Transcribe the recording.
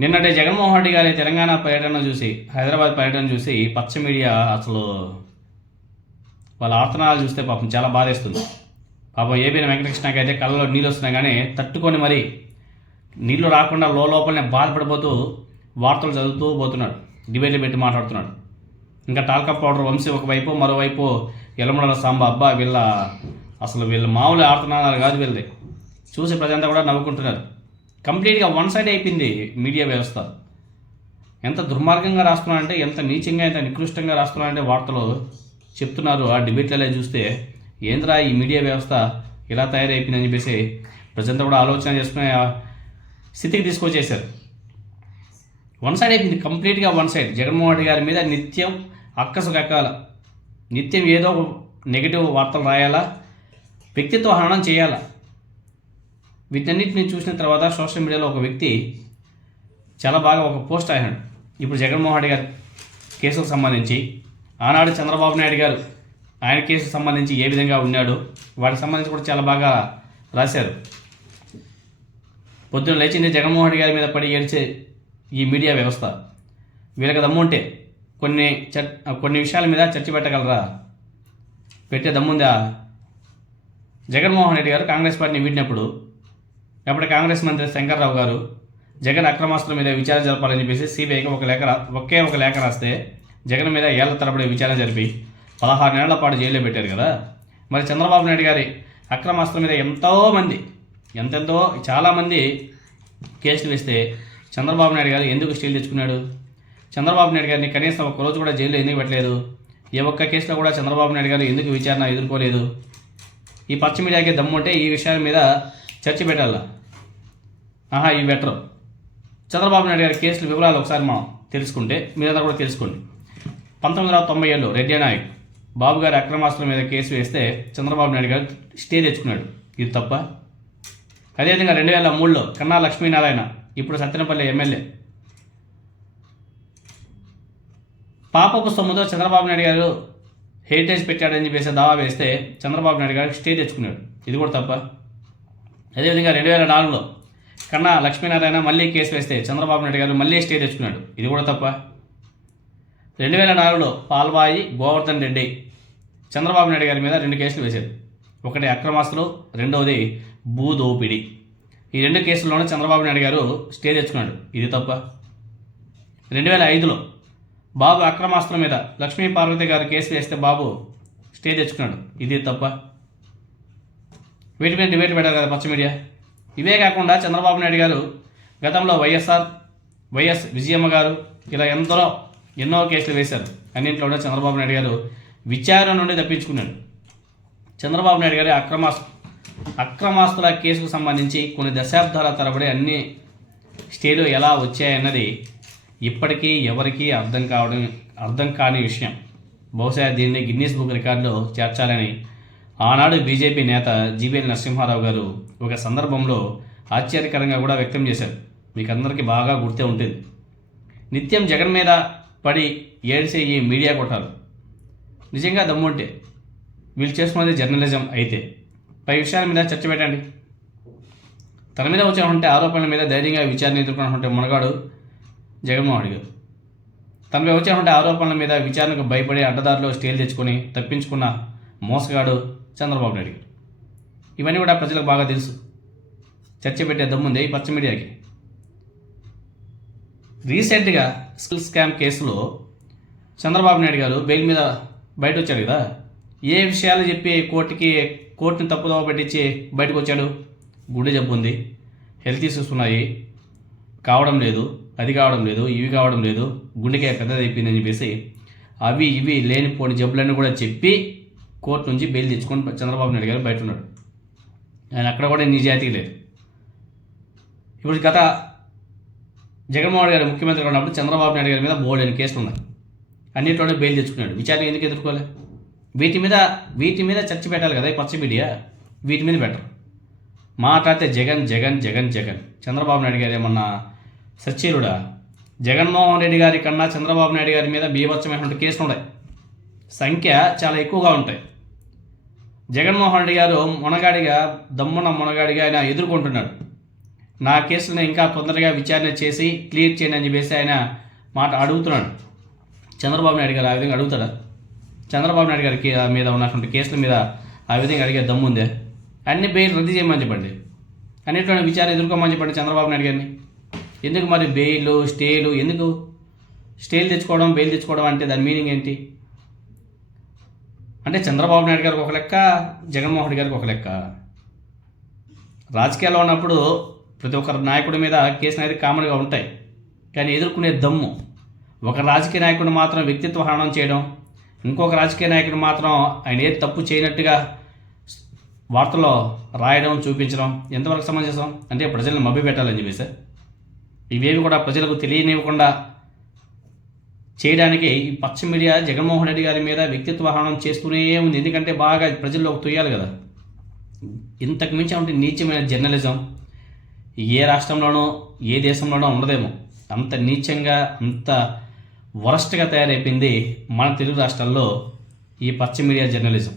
నిన్నటి జగన్మోహన్ రెడ్డి గారి తెలంగాణ పర్యటన చూసి, హైదరాబాద్ పర్యటన చూసి పచ్చ మీడియా అసలు వాళ్ళ ఆర్తనాలు చూస్తే పాపం చాలా బాధేస్తుంది. పాపం ఏబీఎన్ వెంకటకృష్ణకి అయితే కళ్ళలో నీళ్ళు వస్తున్నాయి, కానీ తట్టుకొని మరి నీళ్లు రాకుండా లోపలనే బాధపడిపోతూ వార్తలు చదువుతూ పోతున్నాడు, డిబేట్లు పెట్టి మాట్లాడుతున్నాడు. ఇంకా టాల్కా పౌడర్ వంశీ ఒకవైపు, మరోవైపు ఎలమల సాంబ. అబ్బా వీళ్ళ మామూలు ఆర్తనాదాలు కాదు వీళ్ళది. చూసి ప్రజంతా కూడా నవ్వుకుంటున్నారు. కంప్లీట్గా వన్ సైడ్ అయిపోయింది మీడియా వ్యవస్థ. ఎంత దుర్మార్గంగా రాస్తున్నారంటే, ఎంత నీచంగా, ఎంత నికృష్టంగా రాస్తున్నారంటే వార్తలు చెప్తున్నారు. ఆ డిబేట్లలో చూస్తే ఏంద్రా ఈ మీడియా వ్యవస్థ ఇలా తయారైపోయిందని చెప్పేసి ప్రజంతా కూడా ఆలోచన చేసుకునే స్థితికి తీసుకొచ్చేశారు. వన్ సైడ్ అయిపోయింది, కంప్లీట్గా వన్ సైడ్. జగన్మోహన్ రెడ్డి గారి మీద నిత్యం అక్కసు కక్కాల, నిత్యం ఏదో ఒక నెగిటివ్ వార్తలు రాయాలా, వ్యక్తిత్వ హననం చేయాలా. వీటన్నిటిని చూసిన తర్వాత సోషల్ మీడియాలో ఒక వ్యక్తి చాలా బాగా ఒక పోస్ట్ అయ్యాడు. ఇప్పుడు జగన్మోహన్ రెడ్డి గారి కేసుకు సంబంధించి, ఆనాడు చంద్రబాబు నాయుడు గారు ఆయన కేసుకు సంబంధించి ఏ విధంగా ఉన్నాడు, వాటికి సంబంధించి కూడా చాలా బాగా రాశారు. పొద్దున్న లేచింది జగన్మోహన్ రెడ్డి గారి మీద పడి ఏడ్చే ఈ మీడియా వ్యవస్థ. వీళ్ళకి దమ్ముంటే కొన్ని విషయాల మీద చర్చ పెట్టగలరా? పెట్టే దమ్ముందా? జగన్మోహన్ రెడ్డి గారు కాంగ్రెస్ పార్టీని వీడినప్పుడు అప్పుడు కాంగ్రెస్ మంత్రి శంకర్రావు గారు జగన్ అక్రమాస్తుల మీద విచారణ జరపాలని చెప్పేసి సిబిఐకి ఒకే ఒక లేఖ రాస్తే జగన్ మీద ఏళ్ల తరబడి విచారణ జరిపి 16 నెలల పాటు జైల్లో పెట్టారు కదా. మరి చంద్రబాబు నాయుడు గారి అక్రమాస్తుల మీద ఎంతెంతో చాలామంది కేసులు వేస్తే చంద్రబాబు నాయుడు గారు ఎందుకు స్టీల్ తెచ్చుకున్నాడు? చంద్రబాబు నాయుడు గారిని కనీసం ఒక్కరోజు కూడా జైల్లో ఎందుకు పెట్టలేదు? ఏ ఒక్క కేసులో కూడా చంద్రబాబు నాయుడు గారు ఎందుకు విచారణ ఎదుర్కోలేదు? ఈ పచ్చ మీడియాకి దమ్ముంటే ఈ విషయాల మీద చర్చ పెట్టాల. ఇవి బెటరు. చంద్రబాబు నాయుడు గారి కేసుల వివరాలు ఒకసారి మనం తెలుసుకుంటే మీరందరూ కూడా తెలుసుకోండి. 1997లో రెడ్డి నాయక్ బాబు గారి అక్రమాస్తుల మీద కేసు వేస్తే చంద్రబాబు నాయుడు గారు స్టే తెచ్చుకున్నాడు. ఇది తప్ప? అదేవిధంగా 2003లో కన్నా లక్ష్మీనారాయణ, ఇప్పుడు సత్తెనపల్లి ఎమ్మెల్యే, పాపపు సొమ్ముతో చంద్రబాబు నాయుడు గారు హెరిటేజ్ పెట్టాడని చెప్పేసి దావా వేస్తే చంద్రబాబు నాయుడు గారు స్టే తెచ్చుకున్నాడు. ఇది కూడా తప్ప? అదేవిధంగా 2004లో కన్నా లక్ష్మీనారాయణ మళ్ళీ కేసు వేస్తే చంద్రబాబు నాయుడు గారు మళ్ళీ స్టే తెచ్చుకున్నాడు. ఇది కూడా తప్ప? 2004లో పాల్వాయి గోవర్ధన్ రెడ్డి చంద్రబాబు నాయుడు గారి మీద 2 కేసులు వేశారు. ఒకటి అక్రమాస్తులు, రెండవది భూదోపిడి. ఈ 2 కేసుల్లోనే చంద్రబాబు నాయుడు గారు స్టే తెచ్చుకున్నాడు. ఇది తప్ప? 2005లో బాబు అక్రమాస్తుల మీద లక్ష్మీ పార్వతి గారు కేసు వేస్తే బాబు స్టే తెచ్చుకున్నాడు. ఇది తప్ప? వీటి మీద డిబేట్ పెట్టారు కదా పచ్చ మీడియా. ఇవే కాకుండా చంద్రబాబు నాయుడు గారు గతంలో వైఎస్ విజయమ్మ గారు ఇలా ఎన్నో కేసులు వేశారు. అన్నింటిలో చంద్రబాబు నాయుడు గారు విచారణ నుండి తప్పించుకున్నాడు. చంద్రబాబు నాయుడు గారి అక్రమాస్తుల కేసుకు సంబంధించి కొన్ని దశాబ్దాల తరబడి అన్ని స్టేలు ఎలా వచ్చాయన్నది ఇప్పటికీ ఎవరికీ అర్థం కాని విషయం. బహుశా దీన్ని గిన్నీస్ బుక్ రికార్డులో చేర్చాలని ఆనాడు బీజేపీ నేత జీవీఎల్ నరసింహారావు గారు ఒక సందర్భంలో ఆశ్చర్యకరంగా కూడా వ్యక్తం చేశారు. మీకు అందరికీ బాగా గుర్తే ఉంటుంది. నిత్యం జగన్ మీద పడి ఏడ్చే ఈ మీడియా కొట్టాలి. నిజంగా దమ్ముంటే వీళ్ళు చేసుకున్నది జర్నలిజం అయితే పై విషయాల మీద చర్చ పెట్టండి. తన మీద వచ్చే ఆరోపణల మీద ధైర్యంగా విచారణ ఎదుర్కొంటే మునగాడు జగన్మోహన్ రెడ్డి గారు. తనపై వచ్చే ఆరోపణల మీద విచారణకు భయపడి అడ్డదారిలో స్టేలు తెచ్చుకొని తప్పించుకున్న మోసగాడు చంద్రబాబు నాయుడు గారు. ఇవన్నీ కూడా ప్రజలకు బాగా తెలుసు. చర్చ పెట్టే దమ్ముంది ఈ పచ్చ మీడియాకి. రీసెంట్గా స్కిల్ స్కామ్ కేసులో చంద్రబాబు నాయుడు గారు బెయిల్ మీద బయట వచ్చాడు కదా. ఏ విషయాలు చెప్పి కోర్టుని తప్పుదోవ పెట్టించి బయటకు వచ్చాడు? గుండె జబ్బు ఉంది, హెల్త్ ఇష్యూస్ ఉన్నాయి, అది కావడం లేదు, ఇవి కావడం లేదు, గుండెకాయ పెద్దది అయిపోయిందని చెప్పేసి అవి ఇవి లేనిపోని జబ్బులన్నీ కూడా చెప్పి కోర్టు నుంచి బెయిల్ తెచ్చుకొని చంద్రబాబు నాయుడు గారు బయట ఉన్నాడు. ఆయన అక్కడ కూడా నిజాయితీ లేదు. ఇప్పుడు గత జగన్మోహన్ గారు ముఖ్యమంత్రిగా ఉన్నప్పుడు చంద్రబాబు నాయుడు గారి మీద బోల్డెన్ కేసులు ఉన్నాయి. అన్నింటిలోనే బెయిల్ తెచ్చుకున్నాడు. విచారణ ఎందుకు ఎదుర్కోలే? వీటి మీద చర్చ పెట్టాలి కదా ఈ పచ్చ మీడియా. వీటి మీద పెట్టరు. మాట్లాడితే జగన్. చంద్రబాబు నాయుడు గారు ఏమన్నా సచ్చీలుడా? జగన్మోహన్ రెడ్డి గారి కన్నా చంద్రబాబు నాయుడు గారి మీద బీభత్సమైనటువంటి కేసులు ఉన్నాయి. సంఖ్య చాలా ఎక్కువగా ఉంటాయి. జగన్మోహన్ రెడ్డి గారు దమ్మున మొనగాడిగా ఆయన ఎదుర్కొంటున్నాడు. నా కేసులను ఇంకా తొందరగా విచారణ చేసి క్లియర్ చేయండి అని చెప్పేసి ఆయన మాట అడుగుతున్నాడు. చంద్రబాబు నాయుడు గారు ఆ విధంగా అడుగుతాడా? చంద్రబాబు నాయుడు గారికి మీద ఉన్నటువంటి కేసుల మీద ఆ విధంగా అడిగే దమ్ము ఉందే? అన్ని బెయిల్ రద్దు చేయమని చెప్పండి, అన్నింటిలోనే విచారణ ఎదుర్కోమని చెప్పండి చంద్రబాబు నాయుడు గారిని. ఎందుకు మరి బెయిల్ స్టేలు ఎందుకు? స్టేలు తెచ్చుకోవడం, బెయిల్ తెచ్చుకోవడం అంటే దాని మీనింగ్ ఏంటి? అంటే చంద్రబాబు నాయుడు గారికి ఒక లెక్క, జగన్మోహన్ రెడ్డి గారికి ఒక లెక్క. రాజకీయాల్లో ఉన్నప్పుడు ప్రతి ఒక్కరి నాయకుడి మీద కేసులు అనేది కామన్గా ఉంటాయి, కానీ ఎదుర్కొనే దమ్ము ఒక రాజకీయ నాయకుడు మాత్రం వ్యక్తిత్వ హననం చేయడం, ఇంకొక రాజకీయ నాయకుడు మాత్రం ఆయన ఏది తప్పు చేయనట్టుగా వార్తల్లో రాయడం, చూపించడం ఎంతవరకు సమంజసం? అంటే ప్రజలను మభ్యపెట్టాలని చెప్పేసి ఇవేవి కూడా ప్రజలకు తెలియనివ్వకుండా చేయడానికి ఈ పచ్చ మీడియా జగన్మోహన్ రెడ్డి గారి మీద వ్యక్తిత్వ హననం చేస్తూనే ఉంది. ఎందుకంటే బాగా ప్రజల్లోకి తొయ్యాలి కదా. ఇంతకు మించి అంటే నీచమైన జర్నలిజం ఏ రాష్ట్రంలోనో ఏ దేశంలోనో ఉండదేమో. అంత నీచంగా, అంత వరస్ట్గా తయారైపోయింది మన తెలుగు రాష్ట్రాల్లో ఈ పచ్చ మీడియా జర్నలిజం.